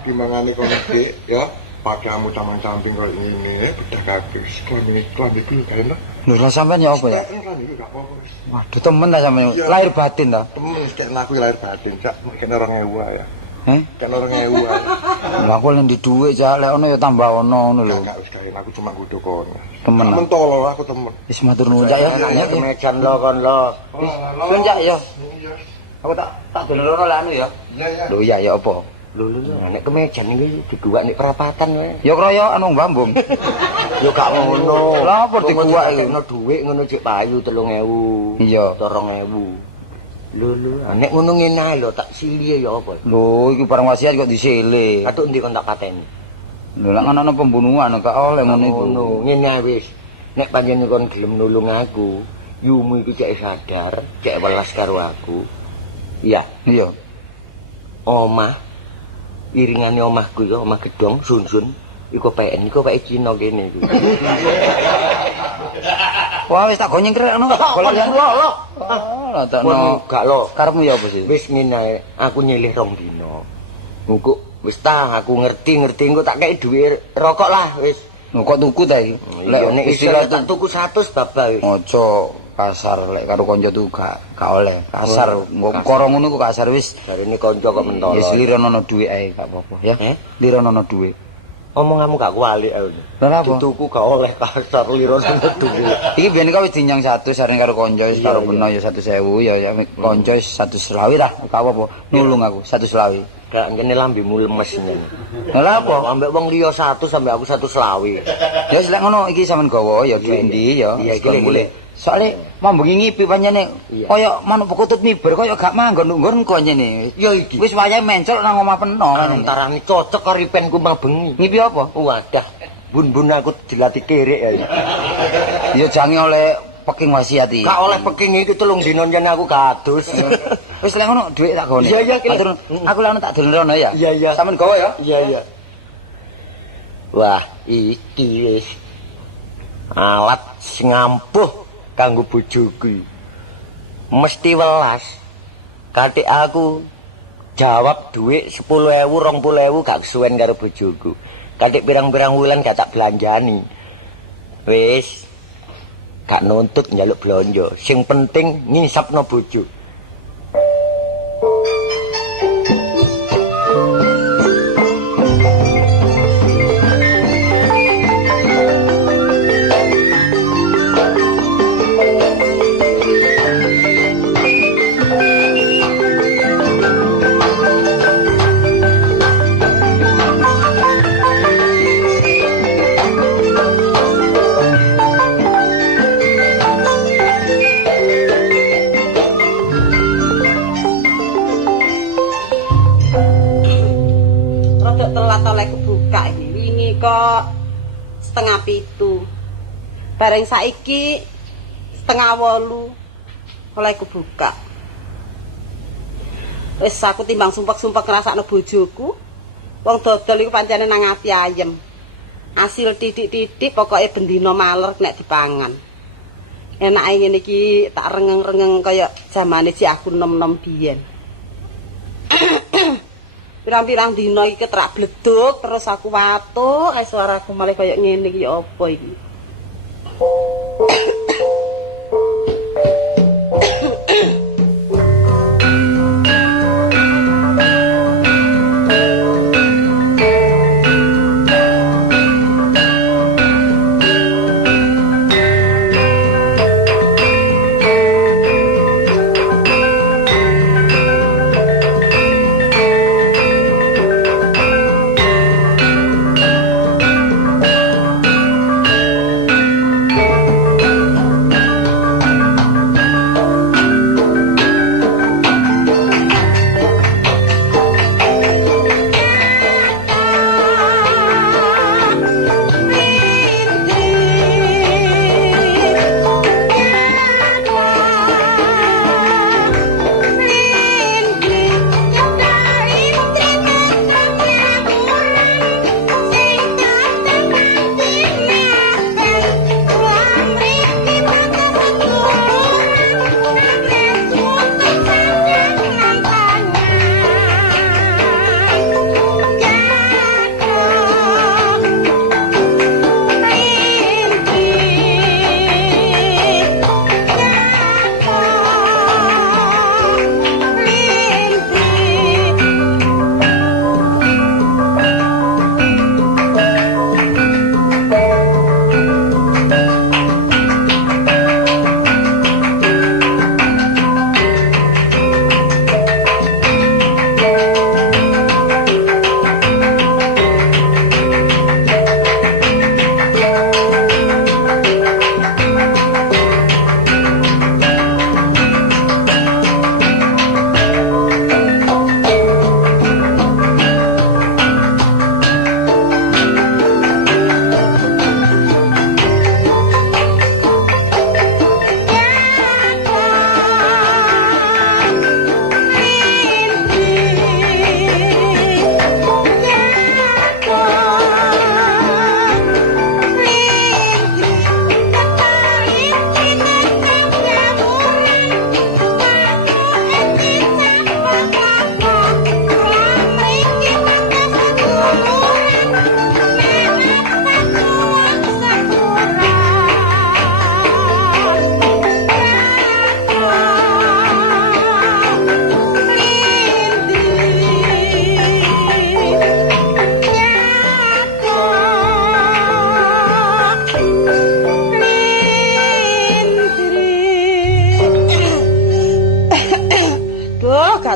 Gimana kon Dik ya? Padamu camping kok ini bedah kabeh. Klambi kuwi kalen to. Lho lah sampean ya apa ya? Klambi gak apa-apa. Waduh temen ta sampean lahir batin ta? Temen kek aku lahir batin, Cak. Kene 2000 ya. Kene 2000 ya. Lah aku lek di dhuwit Cak, lek ono ya tambah ono ngono lho. Gak wis kaen aku cuma kudu kon. Temen. Mentolo aku temen. Wis matur nuwun Cak ya. Nek kemejan lo kon lo. Sun Cak ya. Aku tak dolono lek anu ya. Iya. Lho iya ya apa? Lho nek kemejan iki diguwak nek perapatan wae. Ya kroyokan wong Bambung. Yo gak ngono. Lah apa diguwak iki? Ono dhuwit ngono cek payu 3.000. Iya. 2.000. Lho nek ngono ngene ae lho tak silie ya apa? Lho iki barang wasiat kok disele. Atuk ndi kon tak pateni. Lho lek ana pembunuhan gak oleh ngono iku. Ngono, ngene ae wis. Nek panjenengan kon gelem nulung aku, yumu iki cek sadar, cek welas karo aku. Iya. Iya. Omah iringane omahku ya omah gedong sunsun iku PN iku pake Cina kene iku. Wah wis tak gonyeng krekno. Golek Lho. Lah tak no. Gak lo. Karepmu ya apa sih? Wis ngene ae, aku nyilih 2 dina. Engko wis ta aku ngerti engko tak kei dhuwit rokok lah wis. Lho kok tuku ta iki? Lek nek istilah tak tuku 100 babah wis. Ojo kasar lek karo kanca tuku gak oleh. Kasar nggo karo ngono ku kasar wis. Jarine kanca kok mentolo. Ya selirono dhuwit ae gak apa-apa ya. Lirono dhuwit. Omonganmu gak kualik aku. Lha apa? Tuku gak oleh kasar lirono dhuwit. Iki biyen kok wis dinyang 100 sareng karo kanca wis karo beno ya 100.000 ya kanca wis 120 lah gak apa-apa. Nulung aku 120. Gak ngene lambemu lemes nyen. Lha apa? Ambek wong liya 100 sampe aku 120. Ya wis lek ngono iki sampean gawa ya dhuwit ndi ya. Iya iki mulih. Soale mambengi ngipi pancene kaya manuk bekutut miber kaya gak manggon nggon pancene. Ya iki. Wis wayahe mencol nang omah peno kan. Antarane cocok karo ripenku mabengi. Ngipi apa? Wadah, bun-bun aku dilati kerek ya. Ya jange oleh peking wasiat iki. Gak oleh peking iki 3 dina yen aku kadus. Wis lek ngono dhuwit tak gone. Iya, Matur aku lan tak dolen ya. Iya. Sampeyan gawa ya. Iya. Wah, iki wis alat sing ampuh kanggo bojoku. Mesti welas. Katik aku jawab dhuwit 10.000 20.000 gak kesuwen karo bojoku. Katik pirang-pirang wulan gak tak belanjani. Wis gak nuntut njaluk blonjo. Sing penting ngisapno bojo. oleh kebuka iki. Wingi kok 6:30. Bareng saiki 7:30 oleh kebuka. Wis aku timbang sumpek-sumpek ngrasakno bojoku. Wong dodol iku pancene nang ati ayem. Asil titik-titik pokoke bendina maler nek dipangan. Enake ngene iki tak rengeng-rengeng kaya zamane si aku nom-nom biyen. Pirang-pirang dina iki ketrak bleduk terus aku watuk, suaraku malah kaya ngene iki apa iki.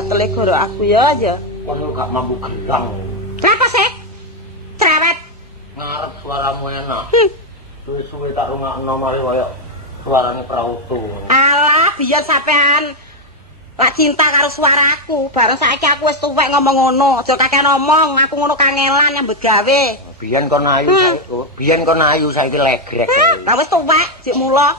gatele goro aku ya. Kono gak mampu gendang. Kenapa sih? Cerewet. Ngarep suaramu enak. Suwe-suwe tak rungokno mari kaya suarane prautu. Alah, biar sampean lak cinta karo suaraku. Bareng saiki aku wis tuwek ngomong ngono. Aja kakek ngomong, aku ngono kangelan nyambut gawe. Biyen kon ayu, saiki legrek. Lah wis tuwek, sik mula.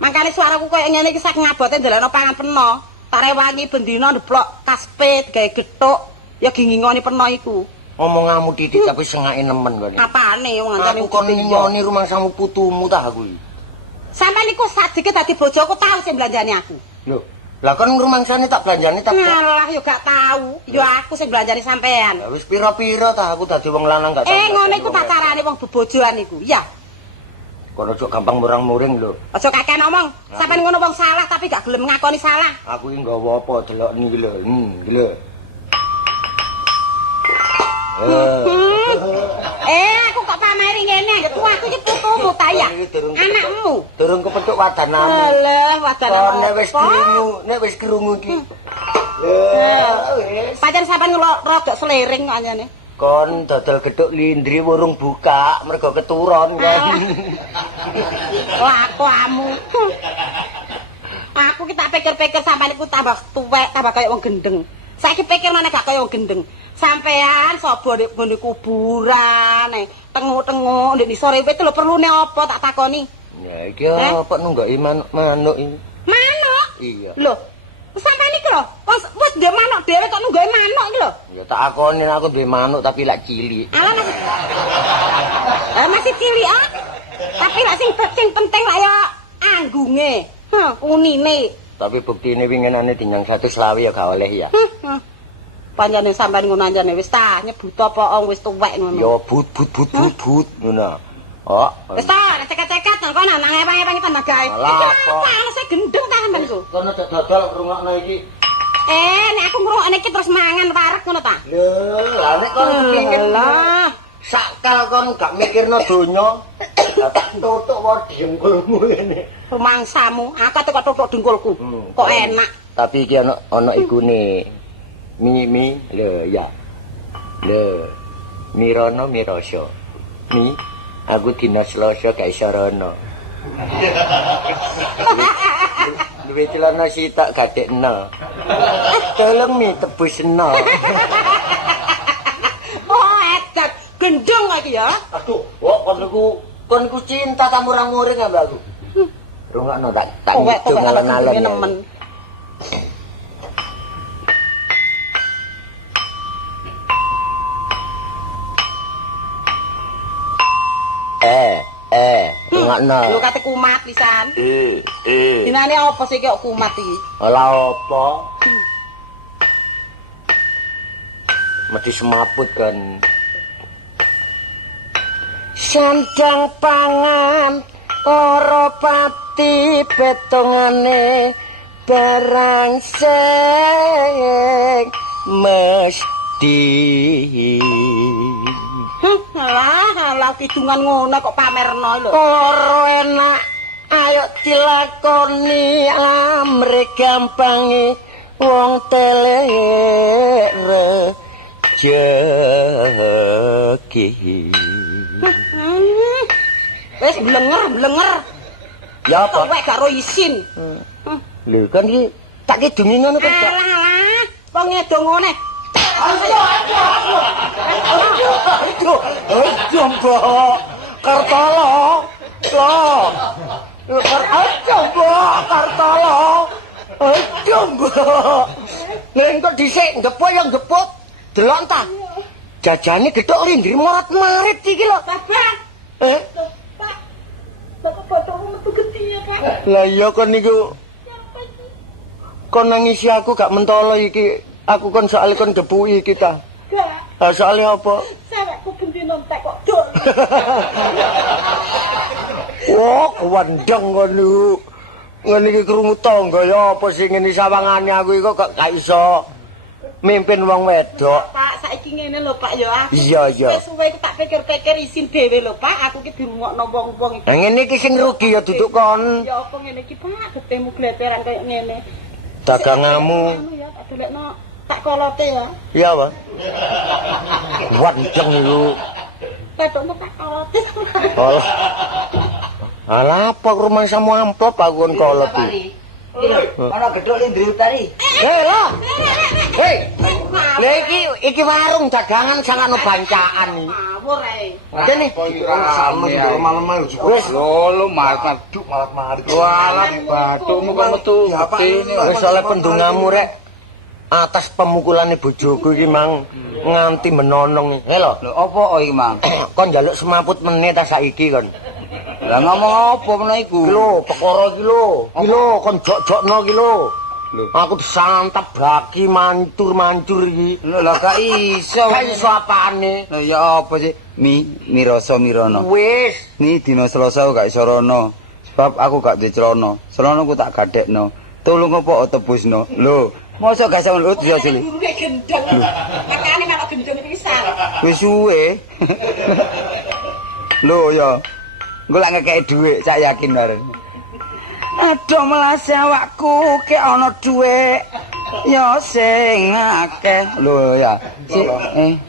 Mangkane suaraku koyo ngene iki sak ngabote ndelokno pangan peno. Tak rewangi bendina ndeplok kaspet gawe gethuk ya gingingoni peno iku. Omonganmu titik tapi sengake nemen kok. Apane wong ngancani kon nyoni rumangsamu putumu ta aku iki. Sampai niku sadike dadi bojoku tau sing belanjani aku. Lho, lah kon rumangsane tak belanjani tak. Ngalah ya gak tau. Ya aku sing belanjani sampean. Ya wis pira-pira ta aku dadi wong lanang gak tau. Ngono iku tak carane wong bebojoan iku. Ya. Kono ojo gampang murang-muring lho. Aja kakek ngomong. Sampeyan ngono wong salah tapi gak gelem ngakoni salah. Aku iki nggawa apa delok niki lho. Iki lho. Aku kok pameri ngene, aku iki putumu ta ya. Anakmu. Durung kepethuk wadanamu. Alah, wadanamu. Nek wis krungu iki. Pancen sampean rodok slering kok anjane. Kon dodol gethuk lindri urung buka mergo keturon kan. Lakuamu. Aku ki tak pikir-pikir sampean iku tambah tuwek, tambah kaya wong gendeng. Saiki pikir maneh gak kaya wong gendeng. Sampean sapa nek ngene kuburan, tenguk-tenguk ndek sore wit lho perlune apa tak takoni. Ya iki apa nunggoki manuk iki. Manuk? Iya. Lho, sampean iki lho, wis ndek manuk dhewe kok nunggoki manuk iki lho. Ya tak akoni aku duwe manuk tapi lak cilik. Alah masih cilik ah. Tapi lak sing penting lak ya anggunge. Unine. Tapi buktine winginane dinyang 120 ya gak oleh ya. Panjane sampean ngono anjane wis ta nyebut apa wis tuwek ngono. Ya but ngono. Oh. Wis ta ceket-ceket kok nang ewang-ewang tambah gawe. Panas gendeng ta sampean ku. Kono dodol ngrungokno iki. Nek aku ngrungokne iki terus mangan wareg ngono ta. Lho, lah nek kon kepengin lah sakal kon gak mikirno donya. Tak tutuk wae dengkulmu ngene. Rumangsamu, aku kok tutuk dengkulku. Kok enak. Tapi iki ana ikune. Mi, lho ya. Lho. Mirono Miroso. Mi, aku dina Selasa gak iso rono. Duwe celana sitak gadekno. Tolong mi tebusno. Oh, edak gendeng iki ya. Aduh, kon niku cinta ta murang-muring ambek aku. Rungokno tak ngitung alon-alon. Nemen. Rungokno. Lho kate kumat pisan. Dinane apa sih kok kumat iki? Lah apa? Mati semaput kan. Sandang pangan ora pati betongane barang sing mesti. Lah kidungan ngono kok pamerno lho. Ora enak. Ayo dilakoni amre gampange wong telek rejeki. Wis blenger. Ya apa? Kok gak ro isin. Lho kan iki tak kidungi ngono kok. Alah, wong edo ngene. Aduh, Mbok. Kartolo. Loh. Aduh, Mbok, Kartolo. Aduh, Mbok. Nek kok dhisik ngepo ya ngeput. Delok ta. Jajane gethuk lindir morat-marit iki lho. Bapak. Pak. Bapak bodoh metu gede ya, Pak. Lah iya kon niku. Kon nangisi aku gak mentolo iki. Aku kon soal kon gepuki kita. Gak. Lah soalnya apa? Sarakku bendino entek kok dol. Wah, kewandeng kon niku. Ngene iki krungu tangga ya apa sing ngene sawangane aku iki kok gak iso mimpin wong wedok. Pak, saiki ngene lho Pak ya. Iya. Wis suwe tak pikir-pikir isin dhewe lho Pak, aku ki dirungokno wong-wong iki. Lah ngene iki sing rugi ya duduk kon. Ya apa ngene iki Pak, getemu gleteran kaya ngene. Dagangamu. Anu ya, tak delekno tak kolote ya. Iya, Pak. Wandeng niku. Pedokno tak kolote. Alah. Alah apa rumah samu amplop aku kon kolot iki. Ana gedhok lindri utari. Lah. Hei. Lah iki warung dagangan sangat bancaan iki. Ngawur ae. Kene. Malam Wis Lho, malah malam-malam. walah batumu kok metu ini. wis oleh pendungamu rek. Atas pemukulane bojoku iki mang nganti menonong. Lho. Lho apa iki, Mang? Kon njaluk semaput meneh ta saiki kon. Lah ngomong apa menawa iku? Lho, perkara iki lho. Iki lho kon jok-jokno iki lho. Aku disantap baki mancur-mancur iki. Lho lah gak iso. Gak iso apane. Lho ya apa sih? Miroso Mirono. Wis. Ni dina Selasa gak iso rono. Sebab aku gak duwe celana. Celanaku tak gadekno. Tulung apa tebusno. Lho, mosok gak sampe ya jeli. Gurune gendeng. Makane malah gendeng pisan. Wis suwe. Lho ya. Engko lak ngekeki dhuwit, sak yakin bareng. Aduh melase awakku ke ana dhuwit. Ya sing akeh. Lho ya.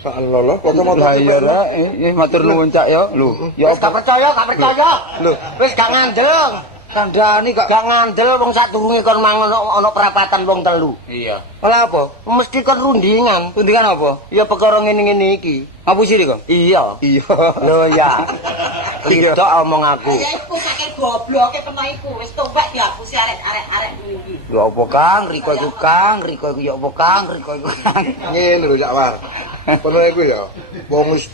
Soal lolo, kok mau Lah iya matur nuwun Cak ya. Lho, ya Wis gak percaya. Lho. Wis gak ngandel. Kandhani kok Gak ngandel wong sadurunge kon mangan ana perapatan wong telu. Iya. ora apa? Mesti kon rundingan. Pundingan apa? Ya perkara ngene-ngene iki. Ngapusiri kok? Iya. Iya. Lho ya. Iya. Tok omong aku. Ya iku saking gobloke peno iku wis tombak dihapusi arek-arek iki. Ya apa Kang, Riko iku Kang, Riko iku ya apa Kang, Riko iku Kang. Ngene lho Cak War. Peno iku ya wong wis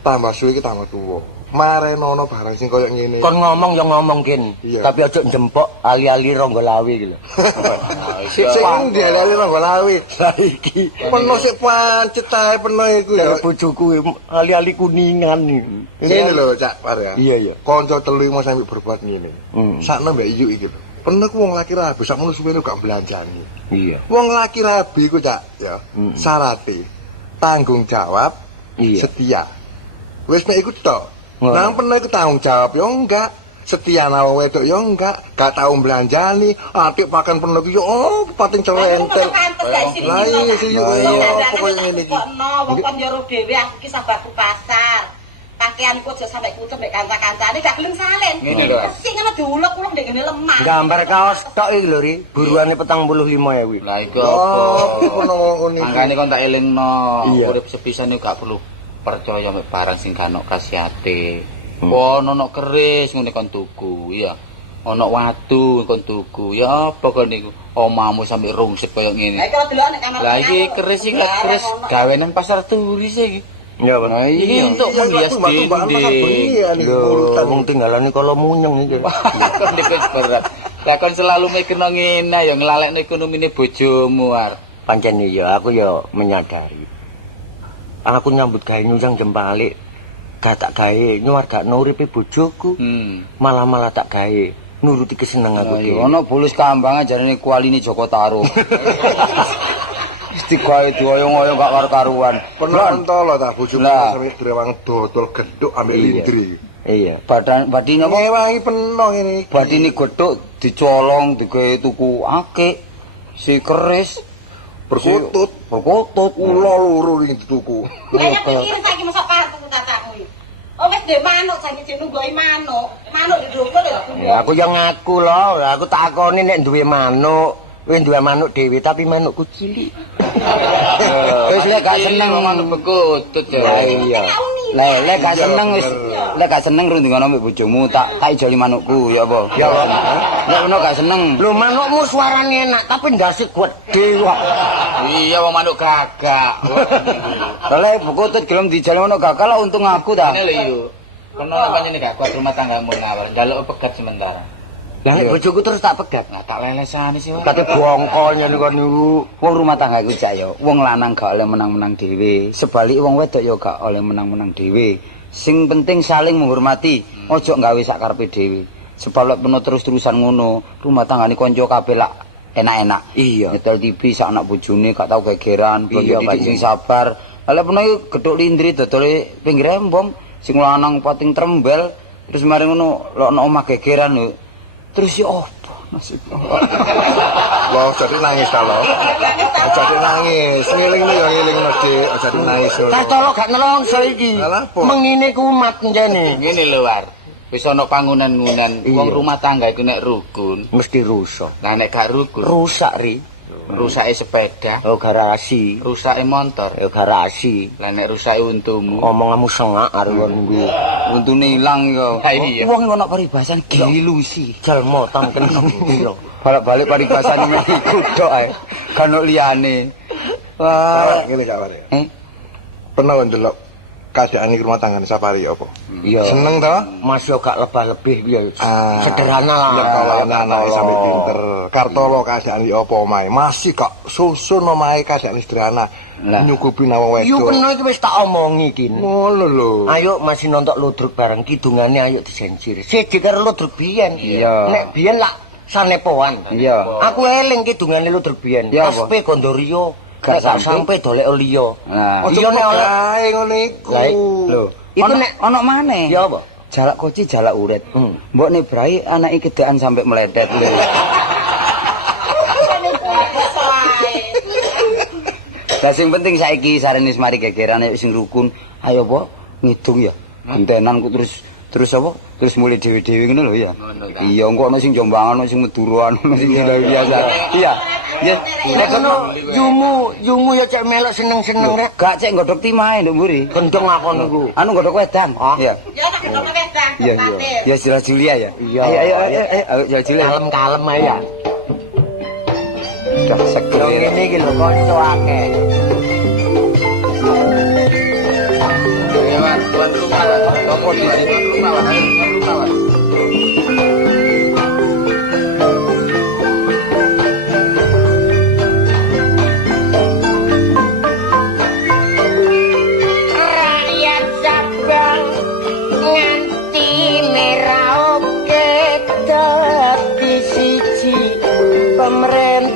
tambah suwe iki tambah tuwa. Marenono barang sing koyo ngene. Kon ngomong ya ngomong kin. Iya. Tapi aja njempok ali-ali Ronggolawi iki lho. Sing dialali nang lawi. Lah iki Peno sik pancet ae peno iku ya. karo bojoku ali-ali kuningan iki. Ngene lho Cak War ya. Iya iya. Kanca telu iki mau sampe berbuat ngene. Sakno mbak Iyu iki lho. Peno ku wong laki rabi sakmono suwene gak belanjani. Iya. Wong laki rabi ku Cak ya. Syarate tanggung jawab, Iya. setia. Wis nek iku tok. Ngono. Nang pernah iku tanggung jawab yo enggak. Setia nawa wedok yo enggak. Gak tau belanjani, atik makan pernah iku yo pating celentel. Lah iya sih yo pokoke ngene iki. Wong kon yo dhewe aku ki sabarku pasar. Pakaianku aja sampe kucep mek kanca-kancane gak gelem salin. Ngene lho. Sing ngono diulek-ulek ndek ngene lemah. Gambar kaos tok iki lho ri, buruane 45.000 kuwi. Lah iku Oh, apa? pernah wong ngene. Mangkane kon tak elingno, Iya. urip sepisan iku gak perlu percaya mek barang sing gak ono khasiate. Ono keris ngene kon tuku, ya. Ono watu kon tuku, ya apa kon niku? Omamu sampe rungsit koyo Lah ngene. iki delok nek kamar. Lah iki keris iki keris gawenan pasar turis iki. Ya bener. Iki untuk menghias dinding. Lho, wong tinggalane kala munyeng iki. Kon niku berat. Lah kon selalu mikirno ngene ya nglalekno ekonomine bojomu ar. Pancen ya aku ya menyadari. Aku nyambut gawe nyunjang jempalik. Gak tak gawe nyuwargakno uripe bojoku. Malah tak gawe nuruti keseneng aku Ya dhewe. ono bulus kambang ajarane kualine Joko Tarung. Mesti gawe dioyong-oyong gak karo-karuan. Pernah entolo ta bojomu Lah. sampe drewang dodol genduk ambek Iya. lindri. Iya. Badine apa? Ngewangi peno ngene iki. Badine godhok dicolong digawe tuku akik. Si keris Berkutut. berkutut. Ula loro iki dituku. Kaya pikir saiki mosok partu tatamu iki. Oh wis ndek manuk saiki jeneng nggohi manuk. Manuk ndukul lho. Ya aku yang ngaku lho, aku takoni nek duwe manuk, kowe duwe manuk dhewe tapi manukku cilik. Wis lek gak seneng manuk bekutut ya. Lah iya. lek gak seneng wis lek gak seneng rundingono mbek bojomu tak ijoli manukku ya apa? Ya apa? Nek ono gak seneng. Lho manukmu suarane enak tapi ndase gedhe kok. Iya wong manuk gagak. Lek bekutut gelem dijoli ono gagal lah untung aku ta. Ini lho yuk. Kono pancene gak kuat rumah tanggamu ngawal. Njaluk pegat sementara. Lah nek bojoku terus tak pegat. Nah tak lelesane sih. Wak. Kate bongkol nyene kon niku. Wong rumah tangga iku cak ya, wong lanang gak oleh menang-menang dhewe. Sebalik wong wedok ya gak oleh menang-menang dhewe. Sing penting saling menghormati, ojo gawe sak karepe dhewe. Sebab lek peno terus-terusan ngono, rumah tanggane kanca kabeh lak enak-enak. Iya. Nyetel TV sak anak bojone gak tau gegeran, Iya, bojo Pak, sing iya. sabar. Lek peno iki gedhok lindri dodole pinggir embong, sing lanang pating trembel, terus mari ngono lek ana omah gegeran lho. Terus ya apa nasib. Loh, jadi nangis ta lo. Jadi nangis. Ngelingno ya ngelingno Dik, jadi nangis. Tak tolong gak nelongso iki. Alah, apa? Mengine kumat njene. Ngene lho War. Wis ana pangunan-ngunan Iya. wong rumah tangga iku nek rukun. Mesti rusak. Lah nek gak rukun, Rusak ri. rusake sepeda, Oh garasi. rusake motor. Ya garasi. Lah nek rusake untumu. Omonganmu sengak arep niku. Untune ilang yo. Ha iya. Wong ono paribasan gilusi. Jalmo tangken piro. Balik-balik paribasane iku tok ae. Kan ono liyane. Wah, Ngene gak bare. eh Pernah ndelok keadaan iki rumah tangga safari apa? Iya. Seneng to? Mas yo gak lebah-lebih piye. Ah, Sederhana lah. Ya kalau anak sampe pinter. Kartolo keadaan iki apa omahe? Masih kok susun omahe keadaan sederhana. Lah. Nyukupi nawa Yu wedok. peno iki wis tak omongi iki. Ngono lho. Ayo masih nonton ludruk bareng kidungane ayo disensir. Siji karo ludruk biyen. Iya. Nek biyen lak sanepoan. Iya. Aku eling kidungane ludruk biyen. Iya, apa? Kaspe Gondorio. Gak Gak sampe. sampe dolek liya. Nah, Ojo Iya nek oleh. kae ngono iku. Lah, lho. Iku Ono- nek- ono maneh. Ya apa? Jalak koci jalak uret. Mbok nebrai anake kedekan sampai meledet lho. Lah sing penting saiki sarene mari gegeran ayo sing rukun. Ayo po ngidung ya. Gentenan ku terus Terus apa? Terus mulai dewe-dewe ngono lho ya. Iya, engko ana sing jombangan, ana sing meduruan, ana sing biasa. Iya. Ya, Nek kono yumu ya cek melok seneng-seneng rek. gak cek nggodhok timahe nduk mburi. Gendong aku niku. Anu nggodhok wedang. Iya. Ya tak ketemu wedang. Iya, iya. Ya Sila Julia ya. Iya. Ayo Sila Julia. Kalem-kalem ae ya. Dah Yo seger. ngene iki lho kanca akeh. Toko di sini. Rakyat Sabang nganti merauke dadi siji pemerintahan.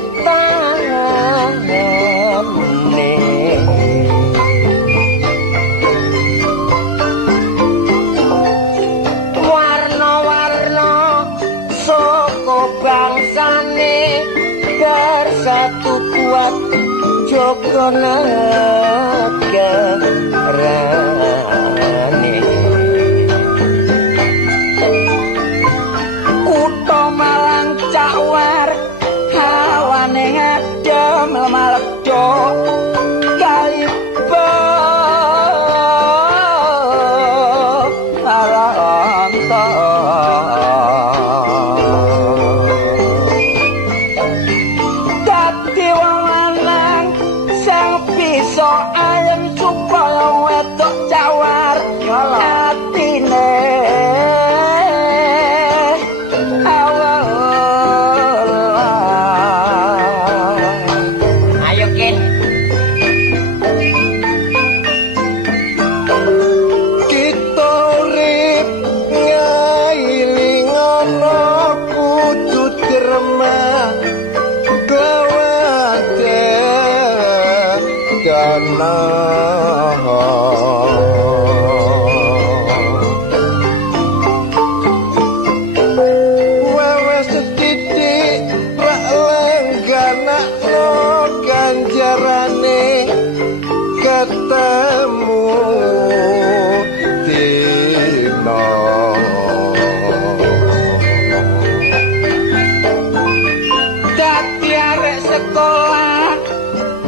Warna-warna saka bangsane bersatu kuat jaga negarane. Kutha Malang cawar hawane ngadem lemah ledok kalibo aranto. Dadi wong lanang sing bisa ayem supaya wedok cawar atine. Ayo Kin. Kita urip ngailing ana kudu diremah gawate kana wewe setitik rak langganakno ganjarane ketemu dina. Dadi arek sekolah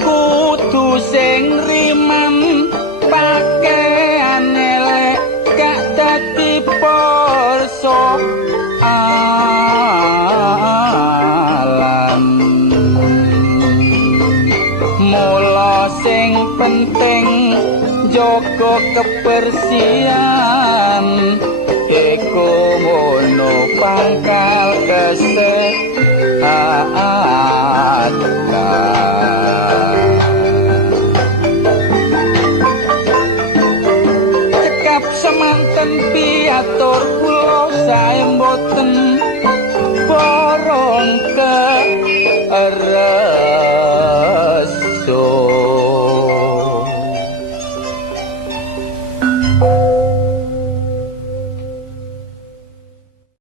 kudu sing riman pakaian elek gak dadi porso alam. Mula sing penting jaga kebersihan iku mono pangkal kesehatan. Cekap semanten piatur kula sae mboten borong ke reso.